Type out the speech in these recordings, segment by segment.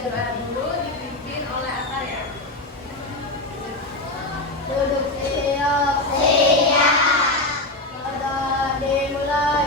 doa dulu dipimpin oleh Arya. Duduk siap. Siap. Ada dimulai.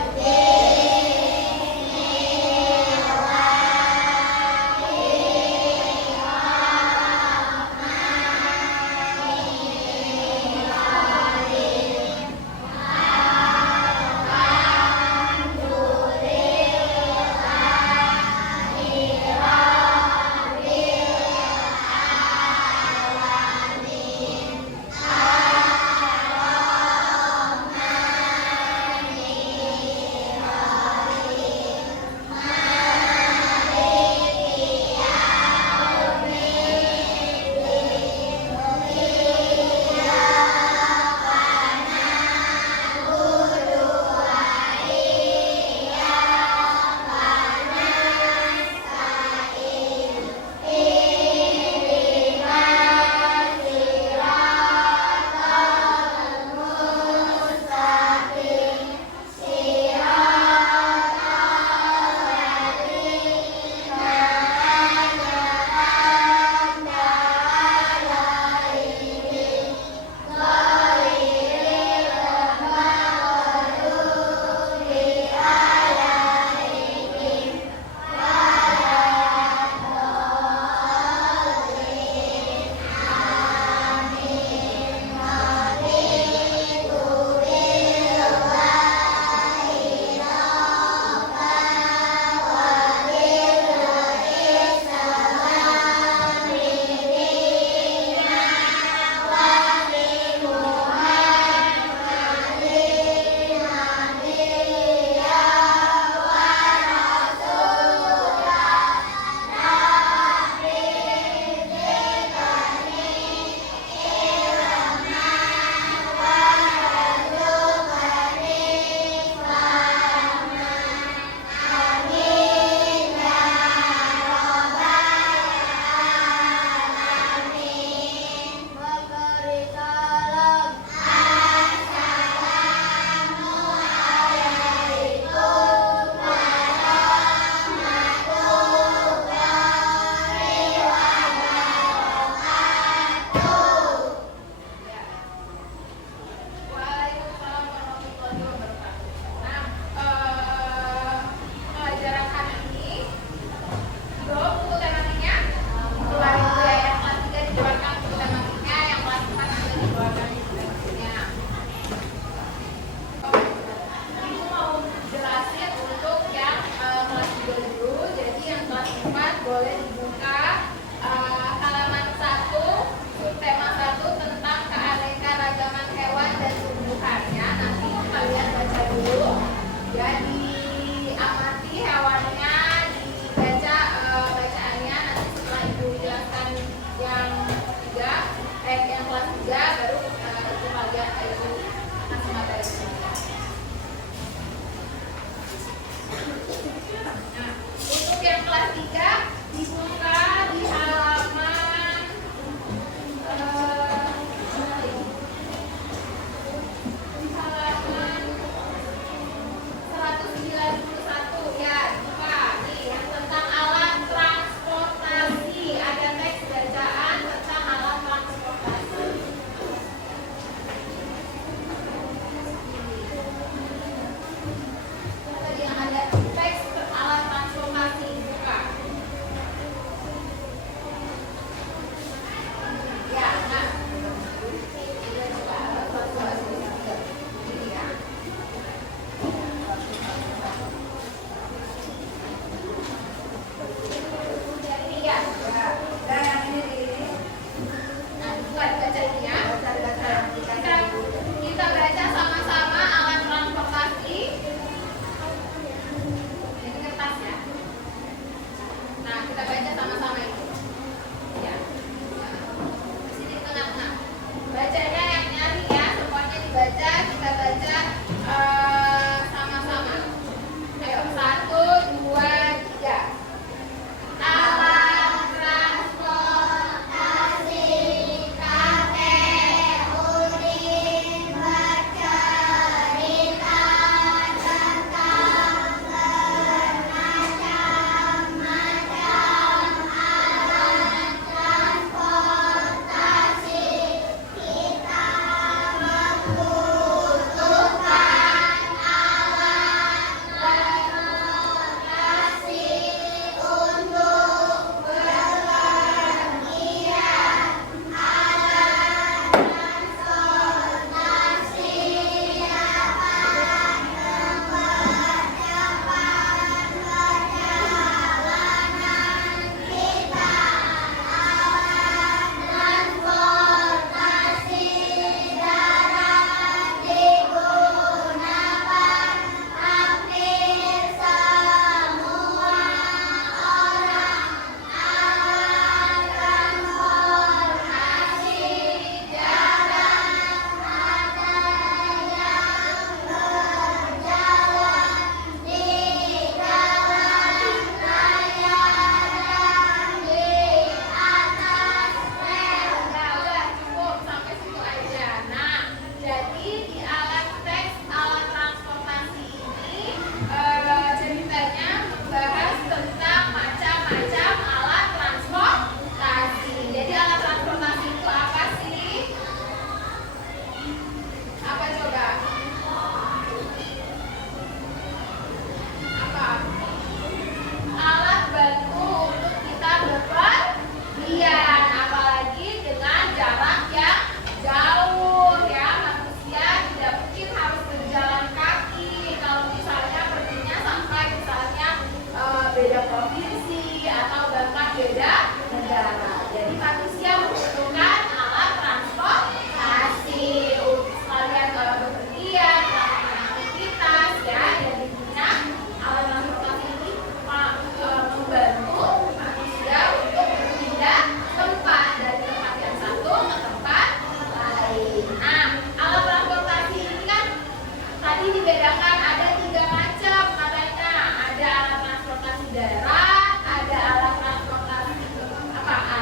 tadi dibedakan ada 3 macam katanya. Ada alat transportasi darat, ada alat transportasi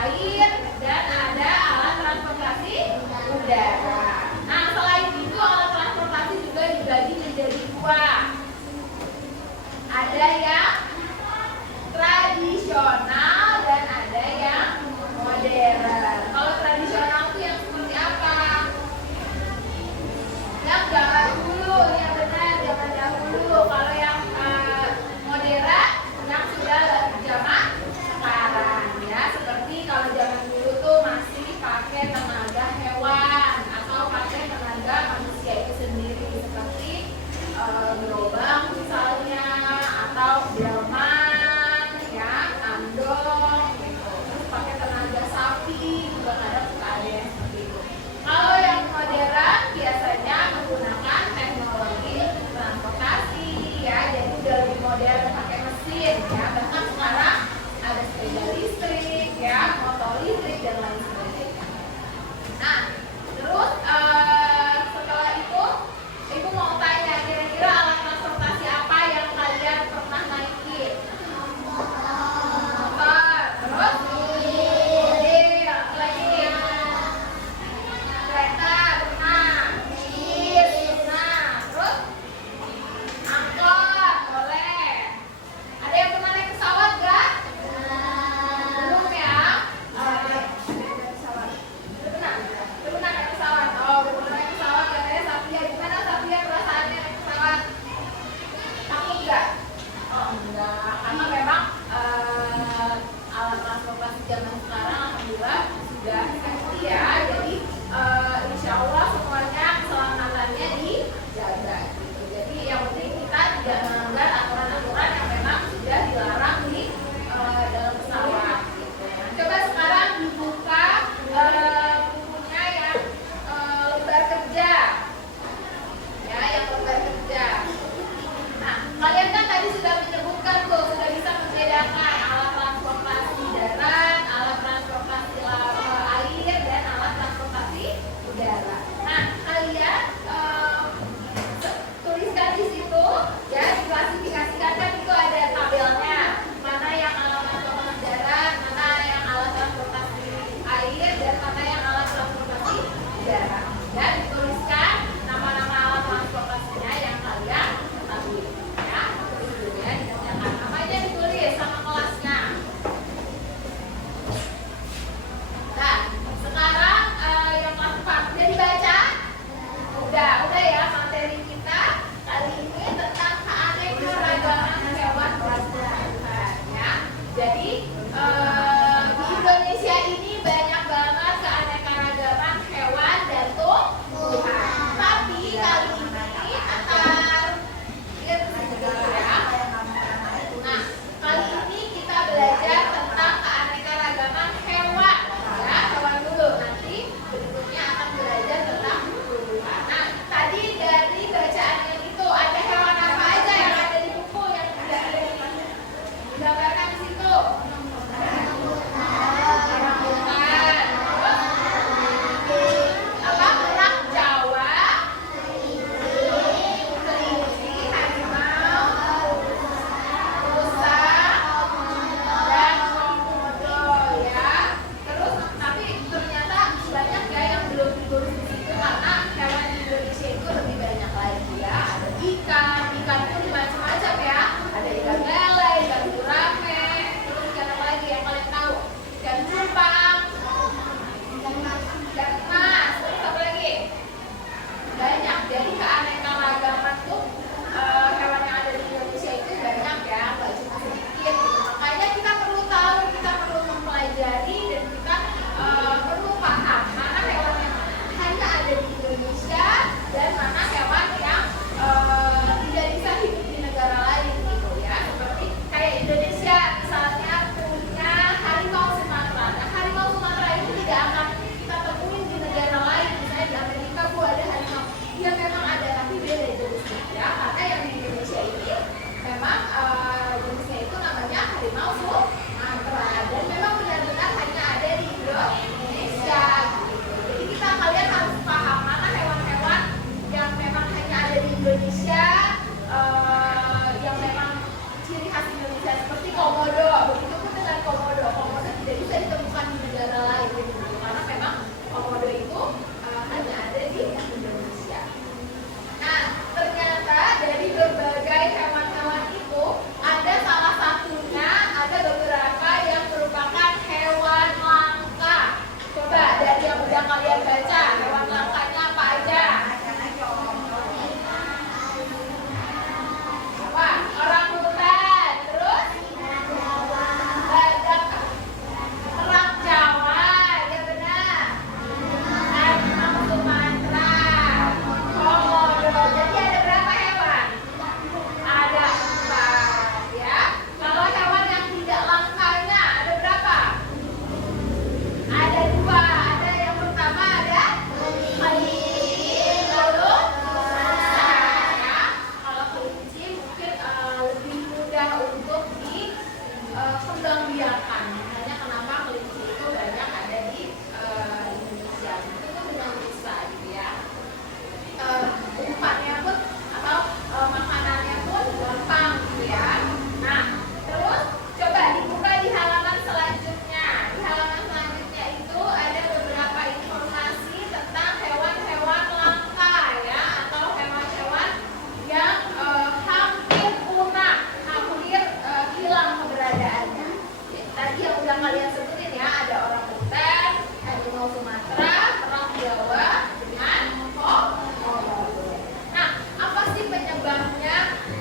air, dan ada alat transportasi udara. Nah, selain itu alat transportasi juga dibagi menjadi 2. Ada yang tradisional dan ada yang modern. Kalau tradisional itu yang seperti apa? Yang zaman dulu, yang benar zaman dahulu. Kalau yang modern, yang sudah zaman sekarang ya. Seperti kalau zaman dulu tuh masih pakai tenaga hewan atau pakai tenaga manusia itu sendiri, seperti gerobak misalnya, atau delman ya, andong gitu. Terus pakai tenaga sapi juga kadang suka ada yang seperti itu. Kalau yang modern biasanya menggunakan teknologi transportasi ya, jadi udah lebih modern pakai mesin ya. Bahkan sekarang ada sepeda listrik ya, motor listrik dan lain sebagainya. Nah, terus setelah itu Ibu mau tanya, kira-kira alat transportasi apa yang kalian pernah naikin? Motor, terus mobil, apa lagi? Kereta pernah, bis pernah, terus angkot boleh. Ada yang pernah naik pesawat gak? Belum ya? Pesawat. Pernah naik pesawat. Oh, pernah naik pesawat katanya Safia. Gimana Safia perasaannya naik pesawat? Takut nggak? Oh enggak, karena memang alat transportasi zaman sekarang alhamdulillah sudah safety ya. Jadi insya Allah semuanya keselamatannya dijaga gitu. Jadi yang penting kita tidak melanggar aturan-aturan yang memang sudah dilarang di dalam pesawat gitu. Nah, coba sekarang dibuka bukunya yang lembar kerja ya, yang lembar kerja. Nah, kalian kan tadi sudah menyebutkan tuh, sudah bisa membedakan alat transportasi darat, alat transportasi air, dan alat transportasi udara. Nah, kalian tuliskan di situ ya, diklasifikasikan kan itu ada tabelnya. Mana yang alat transportasi darat, mana yang alat transportasi air, dan mana yang alat transportasi udara. Dan dituliskan nama-nama alat transportasinya yang kalian ketahui. Ya, tulis dulu ya, dikerjakan. Namanya ditulis sama kelasnya. Nah, sekarang yang kelas 4 udah dibaca? Udah ya materi kita kali ini tentang keanekaragaman hewan berbuatan ya. Jadi di Indonesia ini banyak banget keanekaragaman hewan dan tumbuhan. Tapi kali ini akan lihat dulu ya. Nah, kali ini kita belajar tentang keanekaragaman hewan ya, hewan dulu. Nanti berikutnya akan belajar tentang tumbuhan. Nah, tadi dari bacaan yang itu ada hewan apa aja yang ada di buku yang tidak ada di mana? Digambarkan di situ. Orangutan. Terus apa? Elang Jawa. Kelinci, harimau, rusa, dan komodo ya. Terus tapi ternyata banyak ya yang belum ditulis di situ karena hewan di Indonesia itu lebih banyak lagi ya. Ada ikan pun macam-macam ya. Ada ikan lele, ikan gurame, terus ikan apa lagi yang kalian tahu? Ikan cupang, ikan mas, terus apa lagi? Banyak. Jadi keanekaragaman tuh hewan yang ada di Indonesia itu banyak ya, nggak cuma sedikit gitu. Makanya kita perlu tahu, kita perlu mempelajari, dan kita perlu paham mana hewan yang hanya ada di Indonesia dan mana hewan yang tidak bisa hidup di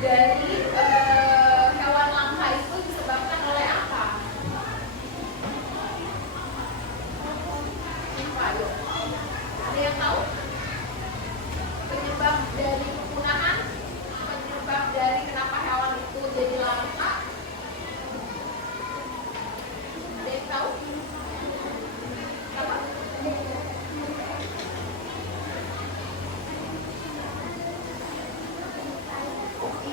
dari hewan langka itu disebabkan oleh apa? Ayo, ada yang tahu? Penyebab dari kepunahan, penyebab dari kenapa hewan itu jadi langka? Ada yang tahu? Apa?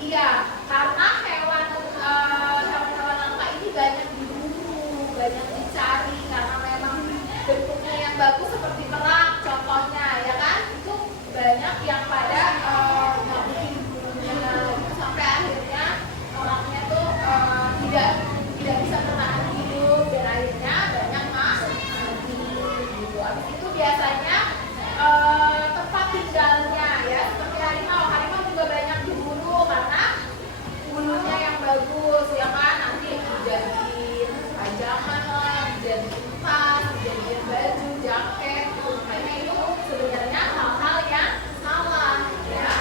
Iya, karena hewan-hewan langka ini banyak diburu, banyak dicari karena memang bentuknya yang bagus seperti merak, contohnya, ya kan? Itu banyak yang pada ngabukin burunya gitu, sampai akhirnya orangnya tuh tidak bisa bertahan hidup dan akhirnya banyak mati gitu. Habis itu biasanya tempat tinggalnya ya seperti harimau juga banyak diburu karena bulunya yang bagus ya kan, nanti dijadiin pajangan lah, dijadiin tas, dijadiin baju, jaket gitu. Makanya itu sebenarnya hal-hal yang salah ya.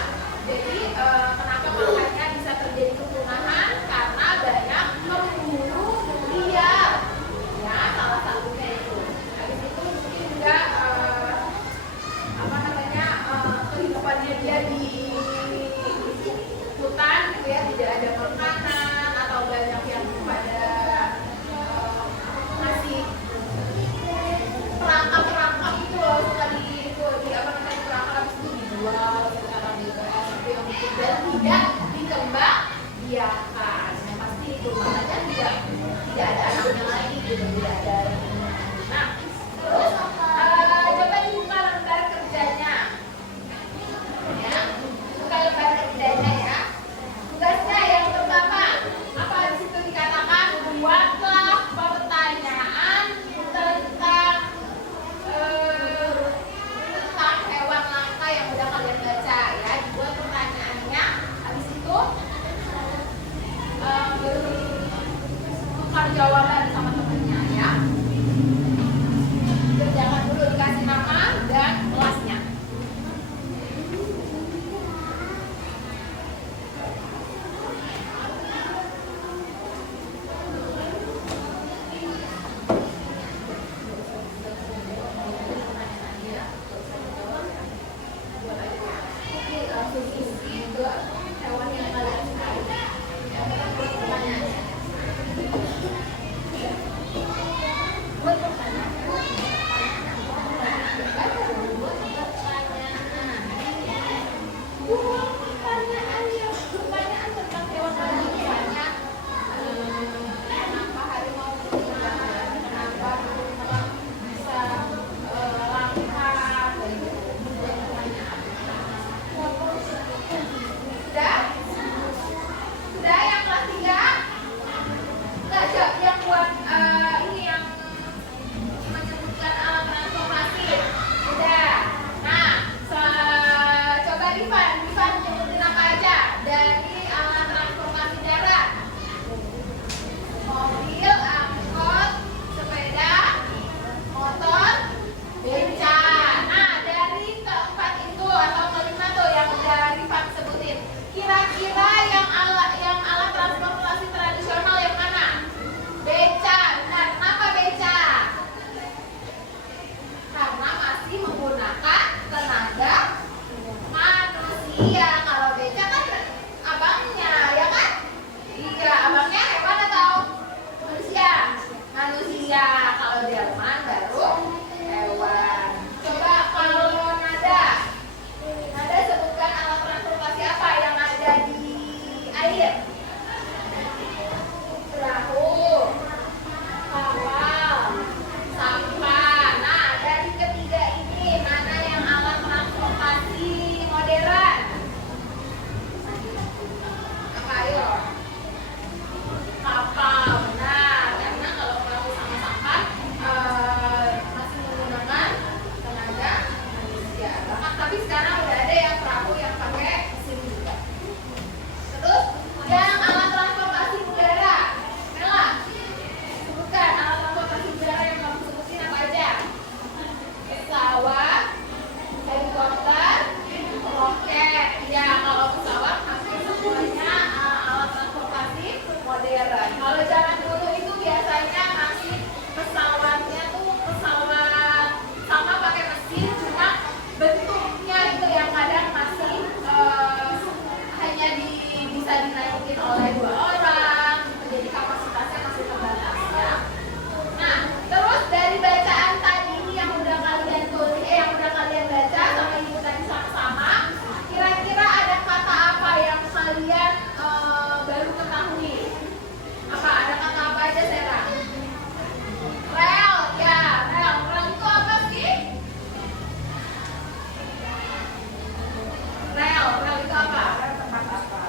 Jadi kenapa makanya bisa terjadi kepunahan? Karena banyak pemburu liar ya, salah satunya itu. Habis itu mungkin juga kehidupannya dia di hutan gitu ya, tidak ada makanan atau banyak yang pada ngasih perangkap itu loh, suka di apa namanya perangkap itu dijual secara bebas itu yang bikin dan tidak dikembang biarkan. Yang pasti itu makanya tidak ada anaknya lagi gitu, tidak ada. Nah terus coba dibuka lembar kerjanya ya, buka lembar kerjanya ya. Tugasnya yang pertama apa di situ dikatakan, buatlah pertanyaan tentang hewan langka yang udah kalian baca ya. Dibuat pertanyaannya, habis itu tukar jawaban sama temannya ya. Kerjakan dulu, dikasih nama dan kelasnya. Hewan yang kalian sukai. Pertanyaannya. oleh 2 orang, jadi kapasitasnya masih terbatas ya. Nah, terus dari bacaan tadi yang udah kalian tulis, yang udah kalian baca sama ibu tadi sama-sama, kira-kira ada kata apa yang kalian baru ketahui? Apa? Ada kata apa aja, Sera? Rel, ya, rel itu apa sih? Rel itu apa? Rel tempat apa?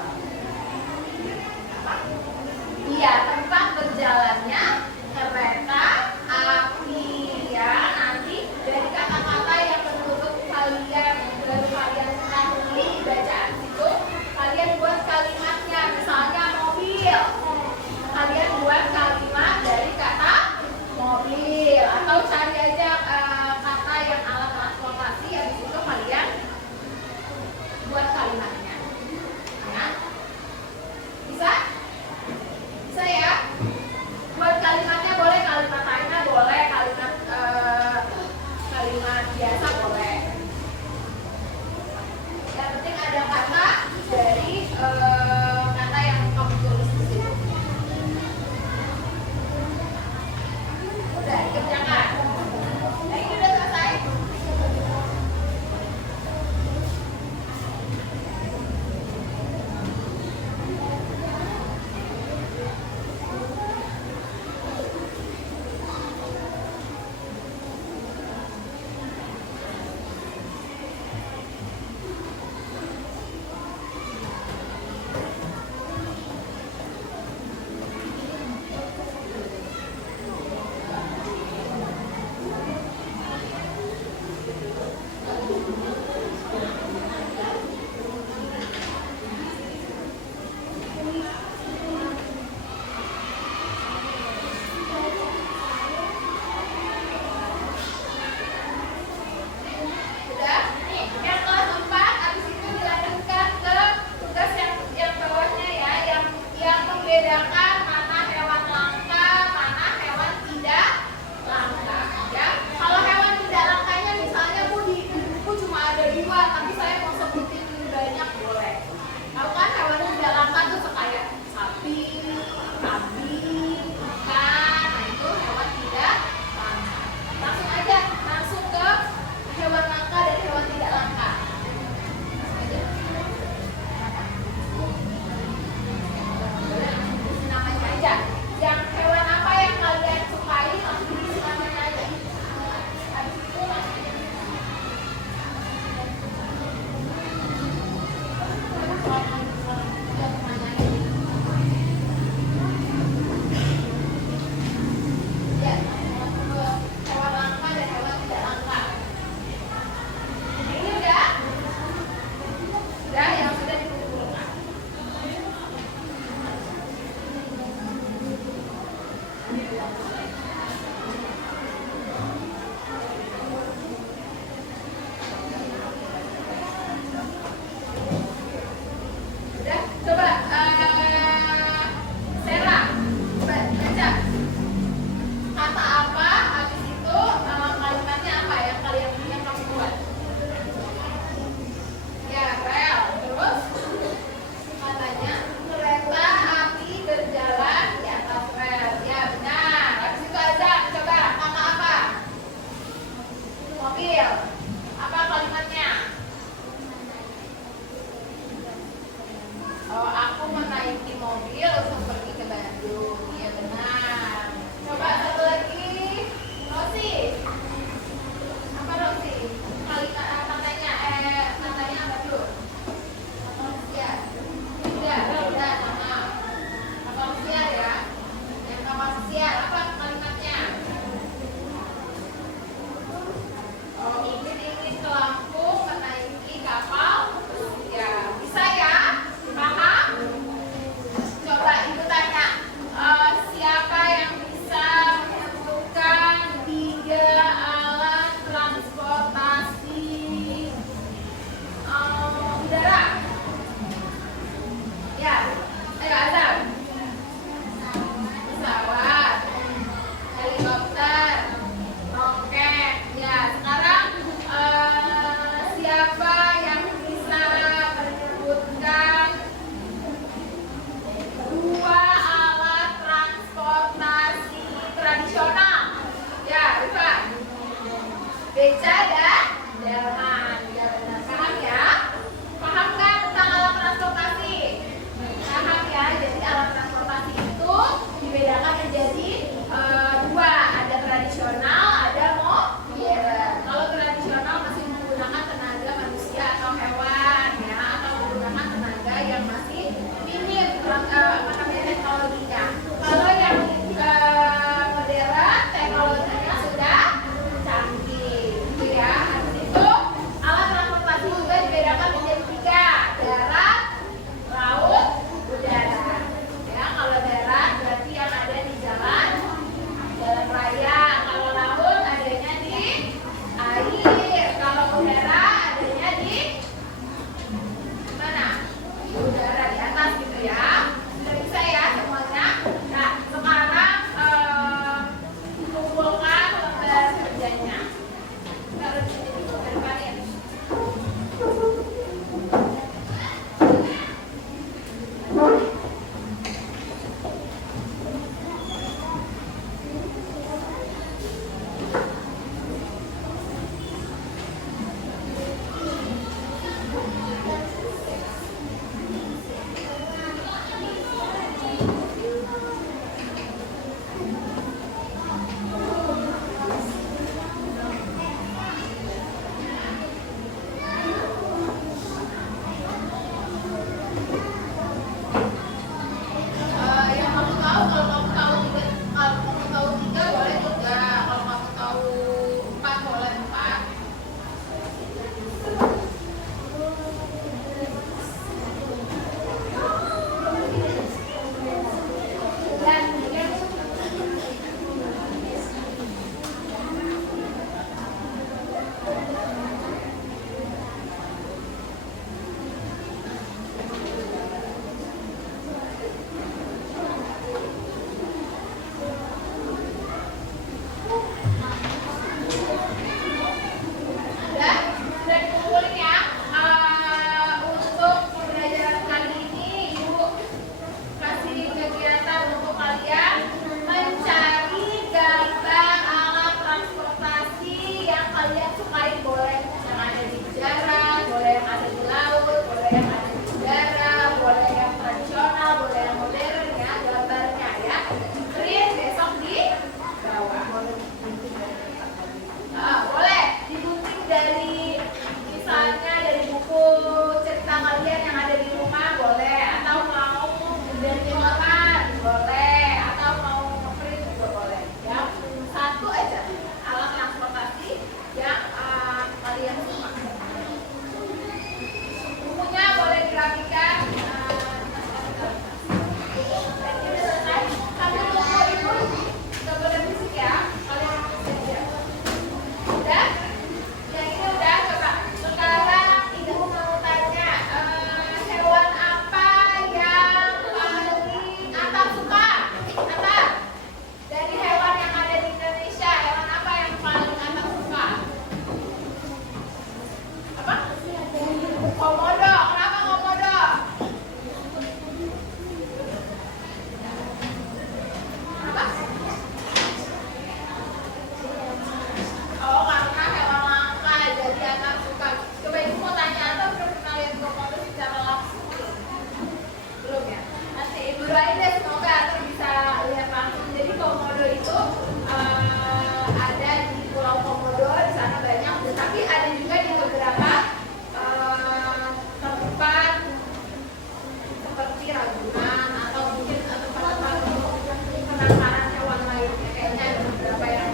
Ragunan atau mungkin tempat-tempat untuk penangkaran hewan lainnya. Kayaknya ada beberapa yang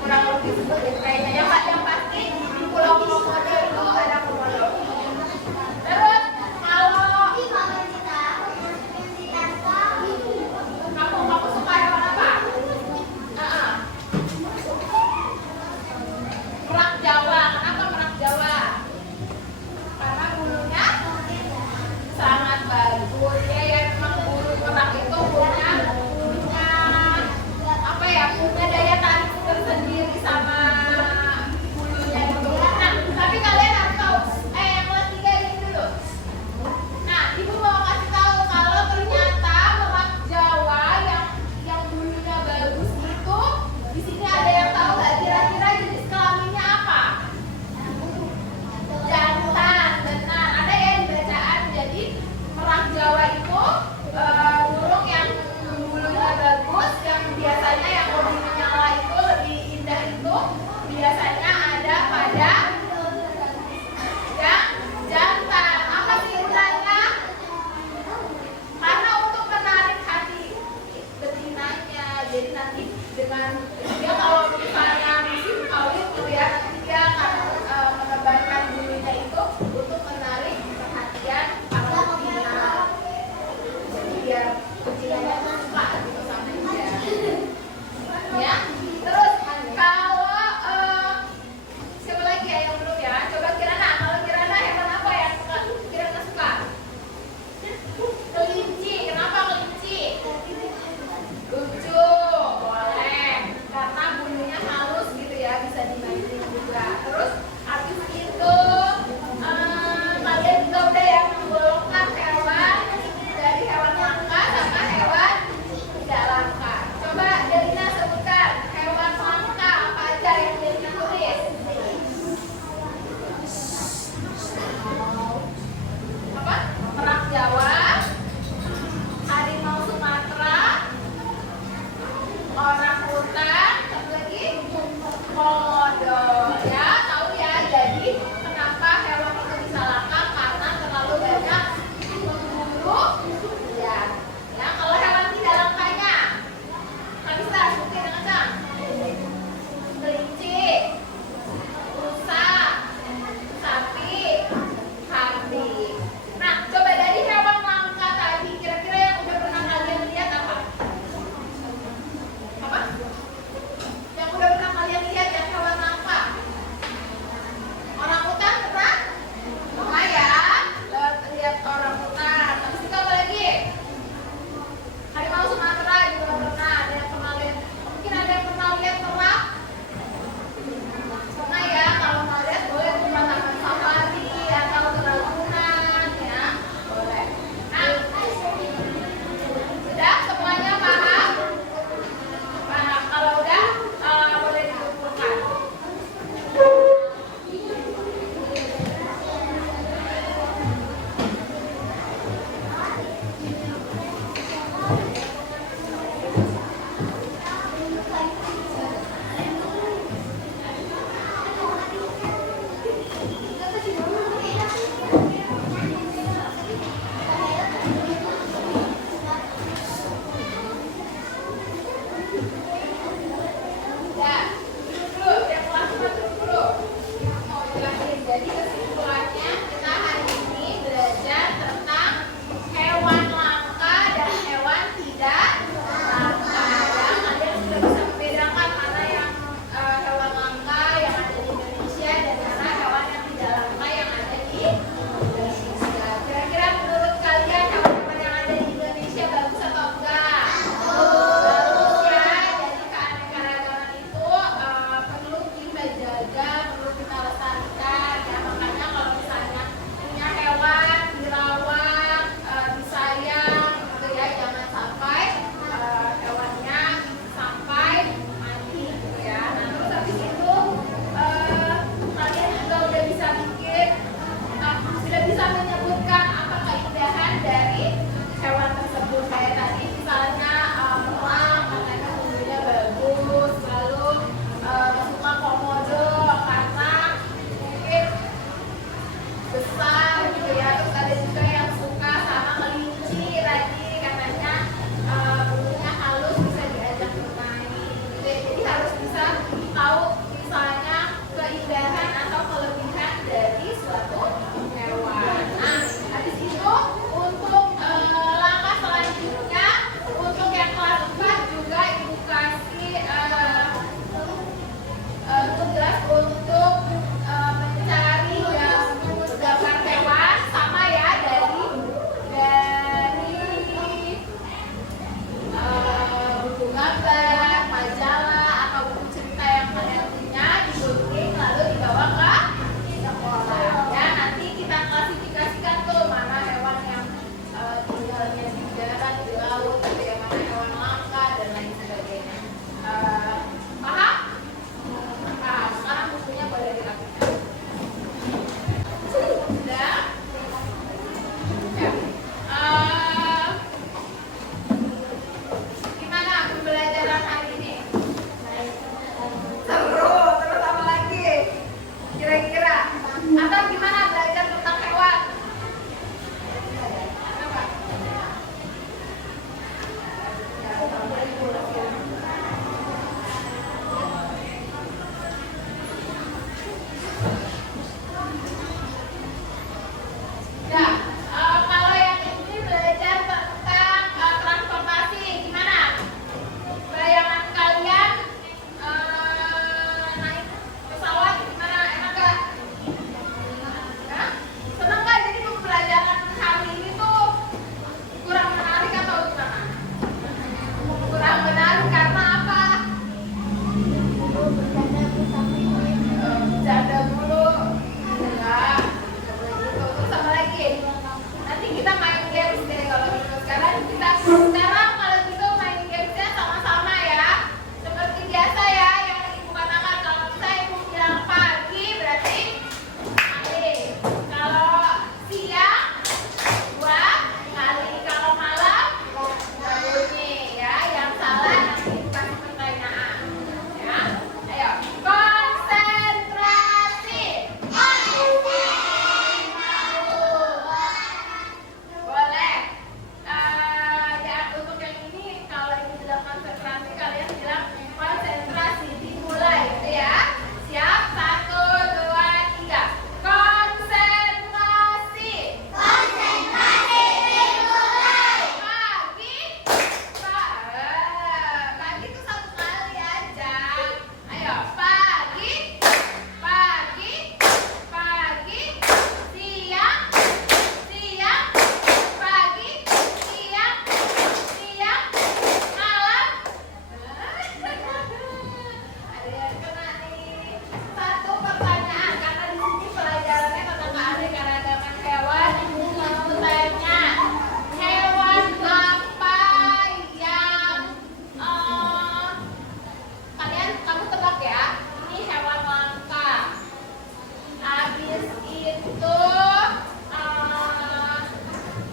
kurang lebih seperti itu kayaknya. Yang pasti di Pulau Komodo itu ada komodo. Terus kalau kamu suka hewan apa? Merak Jawa. Kenapa merak Jawa? Karena bulunya sangat bagus. Ya, memang bulu merak itu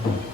Oke.